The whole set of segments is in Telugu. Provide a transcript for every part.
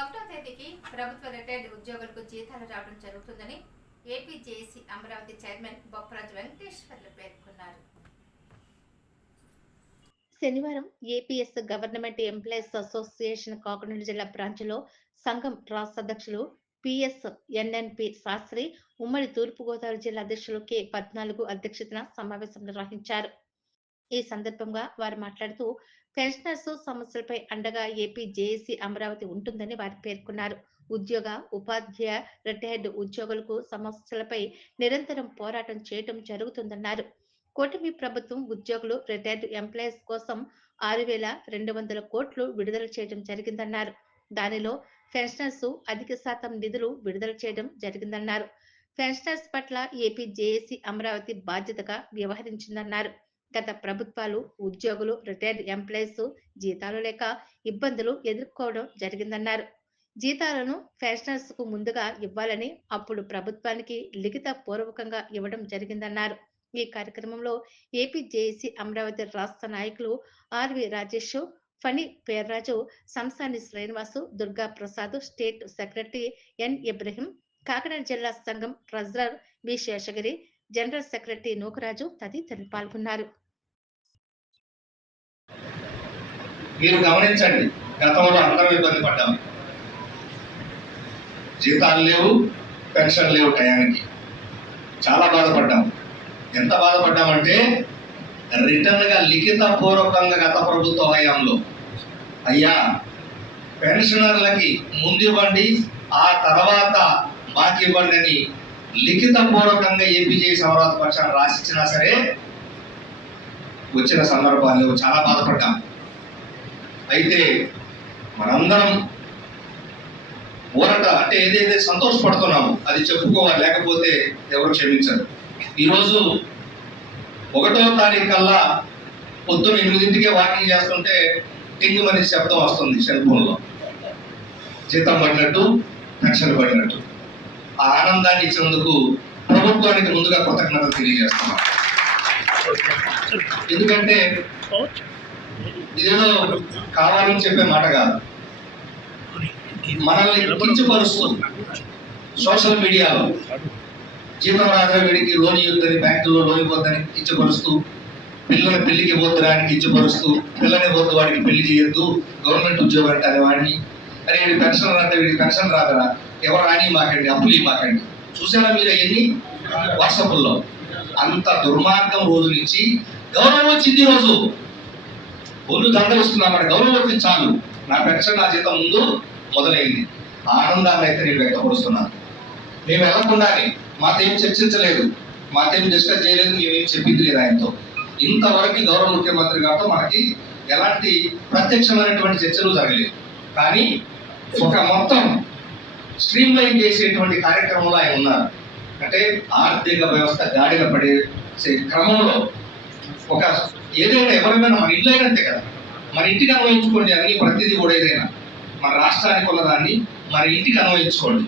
ఒకటో తేదీకి ప్రభుత్వ రిటైర్డ్ ఉద్యోగులకు జీతాలు రావడం జరుగుతుందని AP JAC Amaravati chairman Bopparaju Venkateswarlu పేర్కొన్నారు. శనివారం APS government employees association Kakinada జిల్లా బ్రాంచ్లో సంఘం రాష్ట్ర అధ్యక్షులు పిఎస్ ఎన్ఎన్పి శాస్త్రి ఉమ్మడి తూర్పుగోదావరి జిల్లా అధ్యక్షులు కె పద్నాలుగు అధ్యక్షతన సమావేశం నిర్వహించారు. ఈ సందర్భంగా వారు మాట్లాడుతూ పెన్షనర్స్ సమస్యలపై అండగా ఏపీ జేఏసీ అమరావతి ఉంటుందని వారు పేర్కొన్నారు. ఉద్యోగ ఉపాధ్యాయ రిటైర్డ్ ఉద్యోగులకు సమస్యలపై నిరంతరం పోరాటం చేయడం జరుగుతుందన్నారు. కూటమి ప్రభుత్వం ఉద్యోగులు రిటైర్డ్ ఎంప్లాయీస్ కోసం ఆరు వేల రెండు వందల కోట్లు విడుదల చేయడం జరిగిందన్నారు. దానిలో పెన్షనర్స్ అధిక శాతం నిధులు విడుదల చేయడం జరిగిందన్నారు. పెన్షనర్స్ పట్ల ఏపీ జేఏసీ అమరావతి బాధ్యతగా వ్యవహరించిందన్నారు. గత ప్రభుత్వాలు ఉద్యోగులు రిటైర్డ్ ఎంప్లాయీస్ జీతాలు లేక ఇబ్బందులు ఎదుర్కోవడం జరిగిందన్నారు. జీతాలను పెన్షనర్స్కు ముందుగా ఇవ్వాలని అప్పుడు ప్రభుత్వానికి లిఖిత పూర్వకంగా ఇవ్వడం జరిగిందన్నారు. ఈ కార్యక్రమంలో ఏపీ జేఏసీ అమరావతి రాష్ట్ర నాయకులు RV Rajesh Phani Perraju Samsani Srinivasu Durga Prasad state secretary N Ibrahim Kakinada జిల్లా సంఘం treasurer B Seshagiri general secretary Nookaraju తదితరులు పాల్గొన్నారు. మీరు గమనించండి గతంలో అందరం ఇబ్బంది పడ్డాం. జీతాలు లేవు పెన్షన్ లేవు టయానికి. చాలా బాధపడ్డాం. ఎంత బాధపడ్డామంటే రిటర్న్గా లిఖిత పూర్వకంగా గత ప్రభుత్వ హయాంలో. అయ్యా పెన్షనర్లకి ముందు ఇవ్వండి ఆ తర్వాత మాకు ఇవ్వండి అని లిఖిత పూర్వకంగా ఏపీజే సమరాధ పక్షాన్ని రాసిచ్చినా సరే వచ్చిన సందర్భాలు చాలా బాధపడ్డాం. అయితే మనందరం ఊరట అంటే ఏదైతే సంతోషపడుతున్నామో అది చెప్పుకోవాలి లేకపోతే ఎవరు క్షమించరు. ఈరోజు ఒకటో తారీఖు కల్లా పొద్దున్న ఎనిమిదింటికే వాకింగ్ చేస్తుంటే టింగ్ మని శబ్దం వస్తుంది సెల్ ఫోన్లో. జీతం పడినట్టు పెన్షన్ పడినట్టు. ఆ ఆనందాన్ని ఇచ్చినందుకు ప్రభుత్వానికి ముందుగా కృతజ్ఞత తెలియజేస్తున్నాం. ఎందుకంటే ఇదేదో కావాలని చెప్పే మాట కాదు. మనల్ని కించపరుస్తుంది సోషల్ మీడియాలో. జీతం రాగా వీడికి లోన్ ఇవ్వద్దని బ్యాంకులో లోన్ ఇవ్వద్దని కించపరుస్తూ పిల్లల పెళ్ళికి పోతురా అని కించపరుస్తూ పిల్లని పోతు వాడికి పెళ్ళి చేయొద్దు గవర్నమెంట్ ఉద్యోగం అంటారు వాడిని. అరే వీడి పెన్షన్ అంటే వీడికి పెన్షన్ రాదరా? ఎవరు రాని మాకండి అప్పులు మాకండి? చూసారా మీరు అవన్నీ? వాట్సాప్లో. అంత దుర్మార్గం రోజు నుంచి గౌరవం వచ్చింది రోజు. ఒళ్ళు దండలిస్తున్నామాట గౌరవం చాలు. నా పెన్షన్ నా జీతం ముందు మొదలైంది. ఆనందాన్ని అయితే నేను వ్యక్తపరుస్తున్నాను. మేము వెళ్ళకుండానే మాతో ఏం చర్చించలేదు. మాతేం ఏం డిస్కస్ చేయలేదు మేమేం చెప్పింది లేదు ఆయనతో. ఇంతవరకు గౌరవ ముఖ్యమంత్రి గారితో మనకి ఎలాంటి ప్రత్యక్షమైనటువంటి చర్చలు జరగలేదు. కానీ ఒక మొత్తం స్ట్రీమ్ లైన్ చేసేటువంటి కార్యక్రమంలో ఆయన ఉన్నారు. అంటే ఆర్థిక వ్యవస్థ గాడిన పడే క్రమంలో ఒక ఏదైనా ఎవరైనా మన ఇల్లు అయినంతే కదా. మన ఇంటికి అన్వయించుకోండి అన్ని ప్రతిదీ కూడా ఏదైనా. మన రాష్ట్రానికి ఉన్నదాన్ని మన ఇంటికి అన్వయించుకోండి.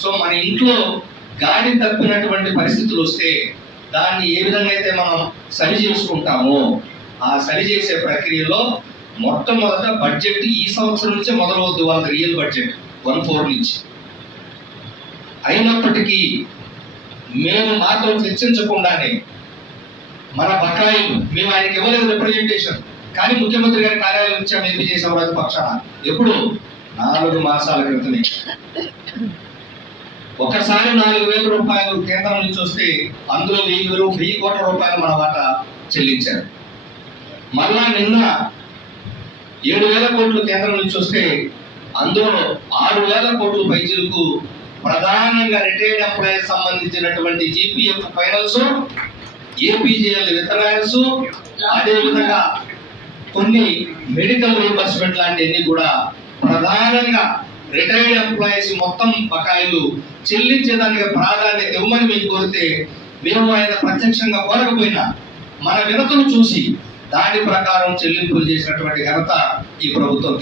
సో మన ఇంట్లో గాడి తప్పినటువంటి పరిస్థితులు వస్తే దాన్ని ఏ విధంగా అయితే మనం సరి చేసుకుంటామో ఆ సరి చేసే ప్రక్రియలో మొట్టమొదట బడ్జెట్ ఈ సంవత్సరం నుంచే మొదలవద్దు వాళ్ళ రియల్ బడ్జెట్ వన్ ఫోర్ నుంచి. అయినప్పటికీ మేము మాతో చర్చించకుండానే మన బకాయిలు మేము ఆయనకి ఇవ్వలేదు రిప్రజెంటేషన్ కానీ ముఖ్యమంత్రి గారి కార్యాలయం నుంచి ఏపీ చేసాం రాజు పక్షాన. ఎప్పుడు? నాలుగు మాసాల క్రితమే. ఒకసారి నాలుగు వేల రూపాయలు కేంద్రం నుంచి వస్తే అందులో వెయ్యి వెయ్యి కోట్ల రూపాయలు మన వాట చెల్లించారు. మళ్ళా నిన్న ఏడు వేల కోట్లు కేంద్రం నుంచి వస్తే అందులో ఆరు వేల కోట్లు పైచీలకు ప్రధానంగా రిటైర్డ్ ఎంప్లాయీస్ సంబంధించినటువంటి జీపీఎఫ్ ఫైనల్స్ ఏపీజేఎల్ వితరాయల్స్ అదే విధంగా కొన్ని మెడికల్ రీంబర్స్మెంట్ లాంటివన్నీ కూడా ప్రధానంగా రిటైర్డ్ ఎంప్లాయీస్ మొత్తం బకాయిలు చెల్లించేదానికి ప్రాధాన్యత ఇవ్వమని మేము కోరితే మేము ఆయన ప్రత్యక్షంగా కోరకపోయినా మన వినతులు చూసి దాని ప్రకారం చెల్లింపులు చేసినటువంటి ఘనత ఈ ప్రభుత్వం